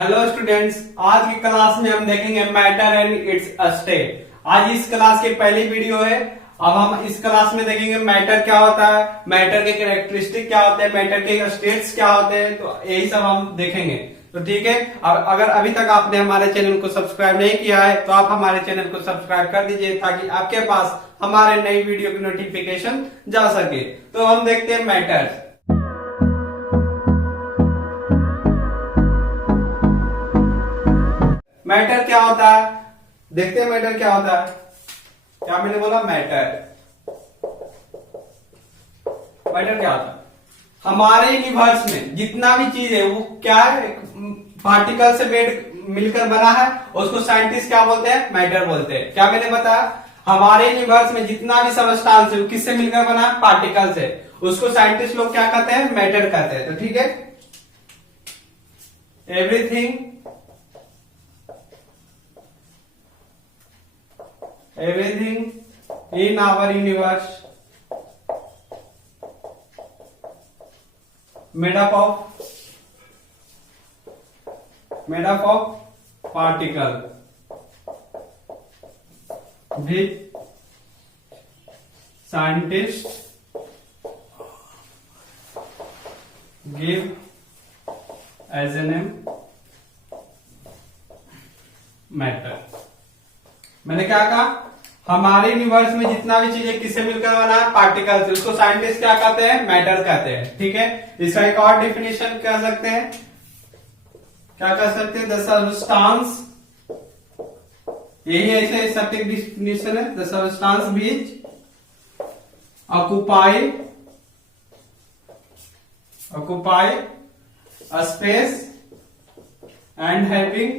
Hello students, आज की class में हम देखेंगे मैटर एंड इट्स स्टेट। आज इस क्लास की पहली वीडियो है। अब हम इस क्लास में देखेंगे मैटर क्या होता है, मैटर के कैरेक्टरिस्टिक क्या होते हैं, मैटर के स्टेट्स क्या होते हैं, तो यही सब हम देखेंगे। तो ठीक है, और अगर अभी तक आपने हमारे चैनल को सब्सक्राइब नहीं किया है तो आप हमारे चैनल को सब्सक्राइब कर दीजिए ताकि आपके पास हमारे नई वीडियो की नोटिफिकेशन जा सके। तो हम देखते हैं मैटर। मैटर क्या होता है, देखते हैं मैटर क्या होता है। क्या मैंने बोला, मैटर। मैटर क्या होता है? हमारे यूनिवर्स में जितना भी चीज है वो क्या है, पार्टिकल से मिलकर बना है, उसको साइंटिस्ट क्या बोलते हैं, मैटर बोलते हैं। क्या मैंने बताया, हमारे यूनिवर्स में जितना भी सबस्टांस है वो किससे मिलकर बना है, पार्टिकल से, उसको साइंटिस्ट लोग क्या कहते हैं, मैटर कहते हैं। तो ठीक है, everything in our universe made up of particle with scientists give as a name matter। मैंने क्या कहा, हमारे यूनिवर्स में जितना भी चीजें किससे मिलकर बना है, पार्टिकल से, उसको साइंटिस्ट क्या कहते हैं, मैटर कहते हैं। ठीक है, इसका एक और डिफिनेशन कह सकते हैं, क्या कह सकते हैं, द सबस्टांस, यही ऐसे सटीक डिफिनेशन है, the substance beach occupy a space and having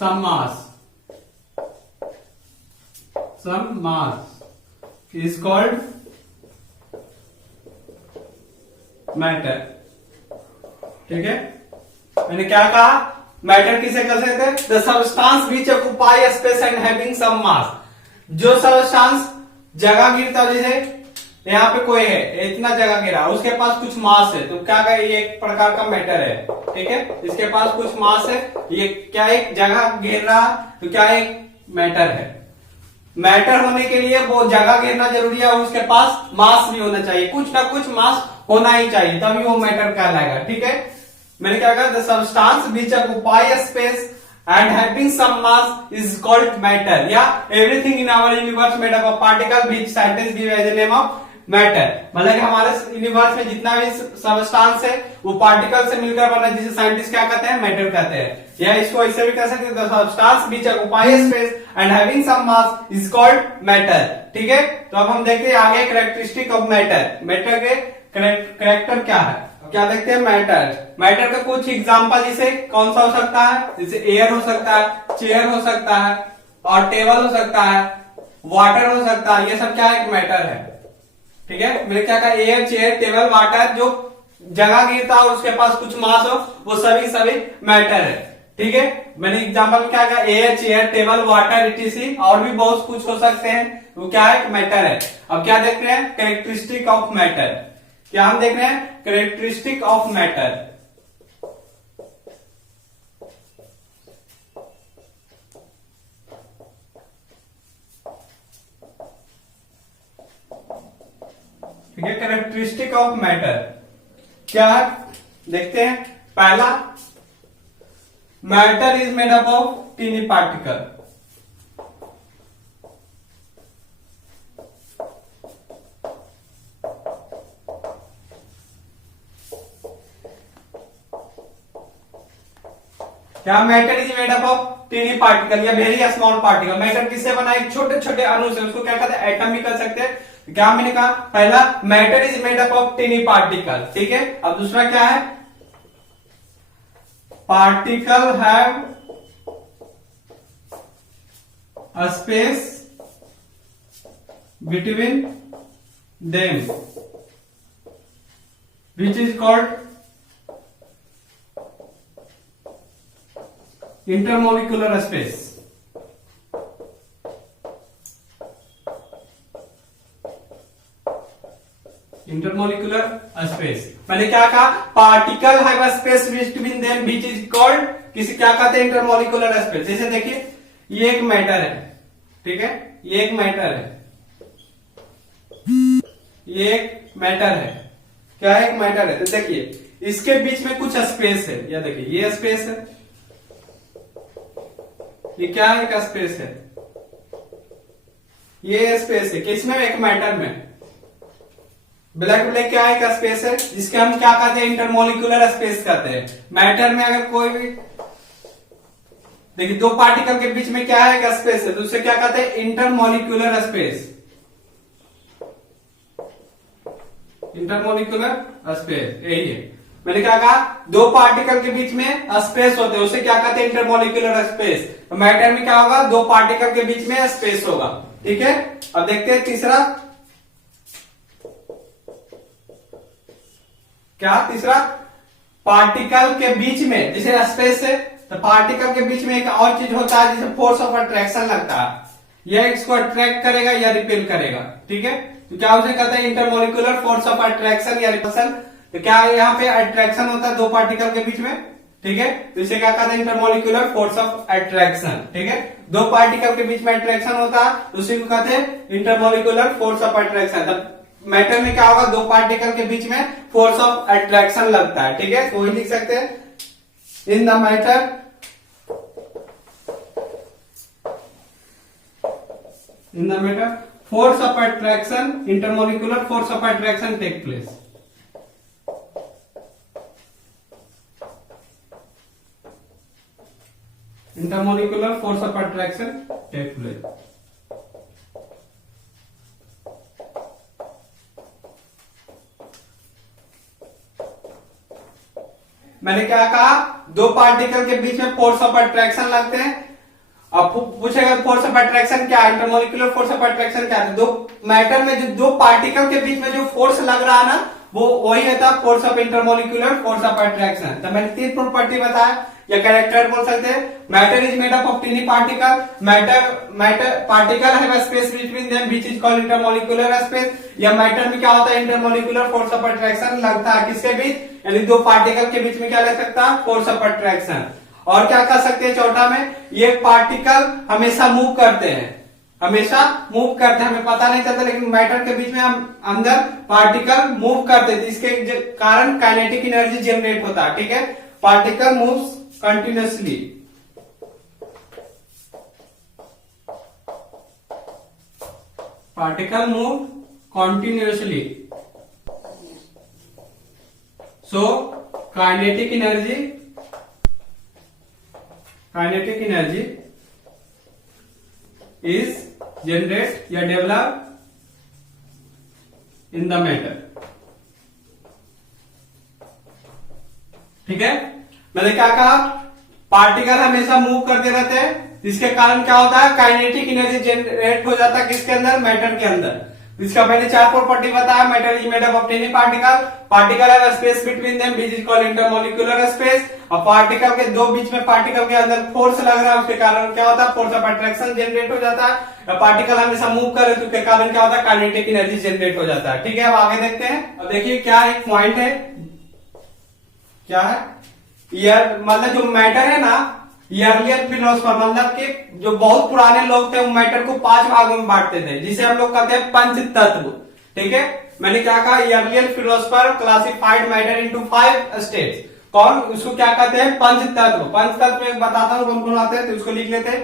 some mass is called matter। ठीक है, मैंने क्या कहा, मैटर किसे कह सकते हैं, the substance which occupy space and having some mass. जो सबस्टांस जगह गिरता है, जैसे यहाँ पे कोई है, इतना जगह गिरा, उसके पास कुछ मास है, तो क्या कहे, ये एक प्रकार का मैटर है। ठीक है, इसके पास कुछ मास है, ये क्या एक जगह घेर रहा, तो क्या एक मैटर है। मैटर होने के लिए वो जगह घेरना जरूरी है, उसके पास मास भी होना चाहिए, कुछ ना कुछ मास होना ही चाहिए, तभी वो मैटर कहलाएगा। ठीक है, मैंने क्या कहा, the substance which occupy space and having some mass is called matter। या everything in our universe made up of particle which scientists give as a name of matter। मतलब कि हमारे यूनिवर्स में जितना भी सबस्टांस है वो पार्टिकल से मिलकर बना, जिसे साइंटिस्ट क्या कहते हैं, मैटर कहते हैं। या इसको ऐसे भी कह सकते हैं, the substance which occupy space and having some mass is called matter। ठीक है, तो अब हम देखते हैं आगे कैरेक्टरिस्टिक ऑफ मैटर। मैटर के कैरेक्टर क्या है, क्या देखते हैं, मैटर का कुछ एग्जांपल, जैसे कौन सा हो सकता है, जैसे एयर हो सकता है, चेयर हो सकता है, और टेबल हो सकता है, वाटर हो सकता है, ये सब क्या एक मैटर है। ठीक है, मैंने क्या कहा, एयर, चेयर, टेबल, वाटर, जो जगह गिरता है और उसके पास कुछ मास हो, वो सभी मैटर है। ठीक है, मैंने एग्जांपल क्या कहा, air, chair, table, water, etc., और भी बहुत कुछ हो सकते हैं, वो क्या है, मैटर है। अब क्या देख रहे हैं, कैरेक्टरिस्टिक ऑफ मैटर। क्या हम देख रहे हैं, कैरेक्टरिस्टिक ऑफ मैटर। ठीक है, कैरेक्टरिस्टिक ऑफ मैटर क्या है, देखते हैं। पहला, matter is made up of tiny particle. क्या, matter is made up of tiny particle या वेरी स्मॉल पार्टिकल। मैटर किससे बना है, छोटे छोटे अणु से, उसको क्या कहते हैं, एटम भी कर सकते हैं। क्या मैंने कहा, पहला matter is made up of tiny particle. ठीक है, अब दूसरा क्या है, particle have a space between them which is called intermolecular space. Intermolecular space. मैंने क्या कहा, particle have a space between them which is called, किसी क्या कहते हैं, इंटरमॉलिक्यूलर स्पेस। जैसे देखिए ये एक मैटर है, ठीक है, ये एक मैटर है, ये एक मैटर है, क्या है, एक मैटर है। तो देखिए इसके बीच में कुछ स्पेस है, या देखिए ये स्पेस है, ये क्या है, एक स्पेस है, ये स्पेस है किसमें, एक मैटर में। ब्लैक ब्लैक क्या है, एक स्पेस है जिसके हम क्या कहते हैं, इंटरमॉलिक्यूलर स्पेस कहते हैं। मैटर में अगर कोई भी देखिए दो पार्टिकल के बीच में क्या है, एक स्पेस है, तो उसे क्या कहते हैं, इंटरमॉलिक्यूलर स्पेस, इंटरमॉलिक्यूलर स्पेस यही है। मैंने क्या कहा, दो पार्टिकल के बीच में स्पेस होते हैं, उसे क्या कहते हैं, इंटरमॉलिक्यूलर स्पेस। तो मैटर में क्या होगा, दो पार्टिकल के बीच में स्पेस होगा, ठीक है। अब देखते हैं तीसरा, क्या तीसरा, पार्टिकल के बीच में, जैसे स्पेस है तो पार्टिकल के बीच में एक और चीज होता है जिसे फोर्स ऑफ अट्रैक्शन लगता है, यह इसको अट्रैक्ट करेगा या रिपेल करेगा, ठीक है। तो क्या उसे कहते हैं, इंटरमॉलिक्यूलर फोर्स ऑफ अट्रैक्शन या रिपल्शन। तो क्या यहाँ पे अट्रैक्शन होता है दो पार्टिकल के बीच में, ठीक है, तो इसे क्या कहते हैं, इंटरमॉलिक्यूलर फोर्स ऑफ अट्रैक्शन, ठीक है। दो पार्टिकल के बीच में अट्रैक्शन होता है तो उसी को कहते हैं intermolecular force of attraction. Matter में क्या होगा, दो पार्टिकल के बीच में फोर्स ऑफ अट्रैक्शन लगता है, ठीक है। तो वही लिख सकते हैं, in the matter, in the matter force of attraction, intermolecular force of attraction take place. Intermolecular force of attraction take place. मैंने क्या कहा, दो पार्टिकल के बीच में फोर्स ऑफ अट्रैक्शन लगते हैं। अब पूछेगा फोर्स ऑफ अट्रैक्शन क्या है, इंटरमॉलिक्यूलर फोर्स ऑफ अट्रैक्शन क्या है। दो मैटर में जो दो पार्टिकल के बीच में जो फोर्स लग रहा है ना, वो वही रहता है force of intermolecular force of attraction. तो मैंने तीन प्रॉपर्टी बताया, या कैरेक्टर बोल सकते हैं। Matter is made up of tiny particle, matter particle है space between them which is called intermolecular space. या मैटर में क्या होता है, इंटरमॉलिक्यूलर फोर्स ऑफ अट्रैक्शन लगता है किसके बीच, यानी दो पार्टिकल के बीच में क्या लग सकता है, फोर्स ऑफ अट्रैक्शन। और क्या कर सकते हैं चौथा में, ये पार्टिकल हमेशा मूव करते हैं, हमेशा मूव करते हैं, हमें पता नहीं चलता, लेकिन मैटर के बीच में हम अंदर पार्टिकल मूव करते हैं, जिसके कारण काइनेटिक एनर्जी जनरेट होता है, ठीक है। Particle moves continuously, particle move continuously, so kinetic energy is generate या develop in the matter, ठीक है। मैंने क्या कहा, पार्टिकल हमेशा मूव करते रहते हैं, जिसके कारण क्या होता है, काइनेटिक एनर्जी जनरेट हो जाता है किसके अंदर, मैटर के अंदर। इसका मैंने चार प्रॉपर्टी बताया, matter is made up of tiny particle have space between them which is called intermolecular space. और पार्टिकल के दो बीच में पार्टिकल के अंदर फोर्स लग रहा है, उसके कारण क्या होता है, फोर्स ऑफ अट्रैक्शन जनरेट हो जाता है। पार्टिकल हमेशा मूव करे तो उसके कारण क्या होता है, काइनेटिक एनर्जी जनरेट हो जाता है, ठीक है। अब आगे देखते हैं। अब देखिए क्या एक पॉइंट है, क्या है, ईयर मतलब जो मैटर है ना, अर्लियर फिलोसफर मतलब कि जो बहुत पुराने लोग थे, वो मैटर को 5 भागों में बांटते थे, जिसे हम लोग कहते हैं पंच तत्व, ठीक है। मैंने क्या कहा, earlier philosopher classified matter into 5 states. कौन, उसको क्या कहते हैं, पंच तत्व। पंच तत्व में बताता हूं कौन कौन आते हैं, तो उसको लिख लेते हैं।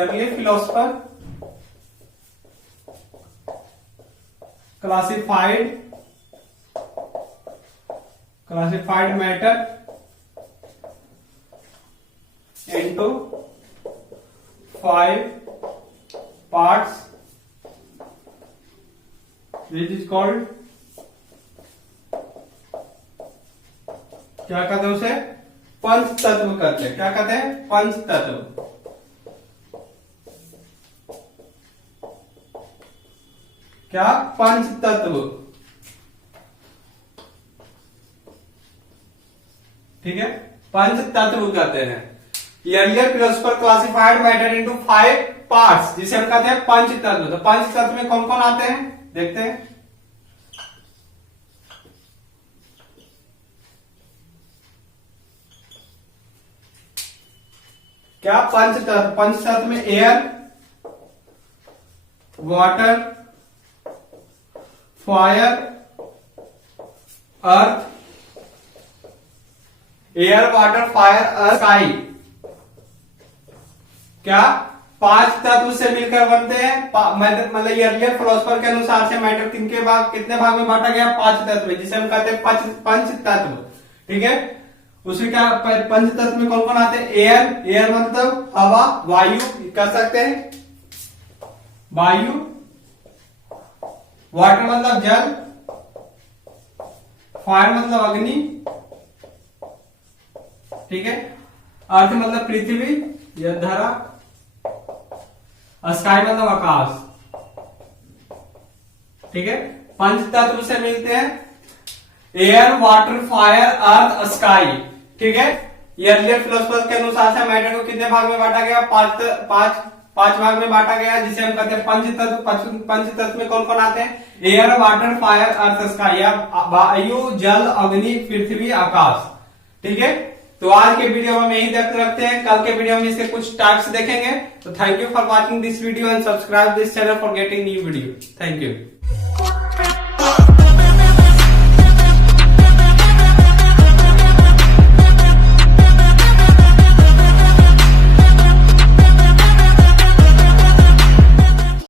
Earlier philosopher classified matter into 5 parts which is called, क्या कहते हैं उसे, पंच तत्व कहते हैं। क्या कहते हैं, पंच तत्व। क्या, पंच तत्व, ठीक है, पंच तत्व कहते हैं। Earlier philosopher classified matter into 5 parts, जिसे हम कहते हैं पंच तत्व। तो पंच तत्व में कौन कौन आते हैं, देखते हैं। क्या पंचतत्व, पंचतत्व में एयर, वाटर, फायर, अर्थ, एयर, वाटर, फायर, अर्थ, स्काई, क्या 5 तत्व से मिलकर बनते हैं। मतलब ये अर्लियर फिलोसफर के अनुसार से मैटर कितने भाग में बांटा गया, 5 तत्व में, जिसे हम कहते हैं पंच तत्व। ठीक है, उसमें क्या पंच तत्व में कौन कौन आते हैं, एयर, एयर मतलब हवा, वायु कह सकते हैं, वायु, वाटर मतलब जल, फायर मतलब अग्नि, ठीक है, अर्थ मतलब पृथ्वी या धरा, स्काई मतलब आकाश। ठीक है, पंच तत्व से मिलते हैं एयर, वाटर, फायर, अर्थ, स्काई। ठीक है, ये अर्लियर फिलोसफर के अनुसार से मैटर को कितने भाग में बांटा गया, पांच भाग में बांटा गया, जिसे हम कहते हैं पंचतत्व। पंचतत्व में कौन कौन आते हैं, एयर, वाटर, फायर, अर्थ, स्काई, या वायु, जल, अग्नि, पृथ्वी, आकाश। ठीक है, तो आज के वीडियो में यही तक रखते हैं, कल के वीडियो में इसके कुछ टास्क देखेंगे। तो thank you for watching this video and subscribe this channel for getting new video. Thank you.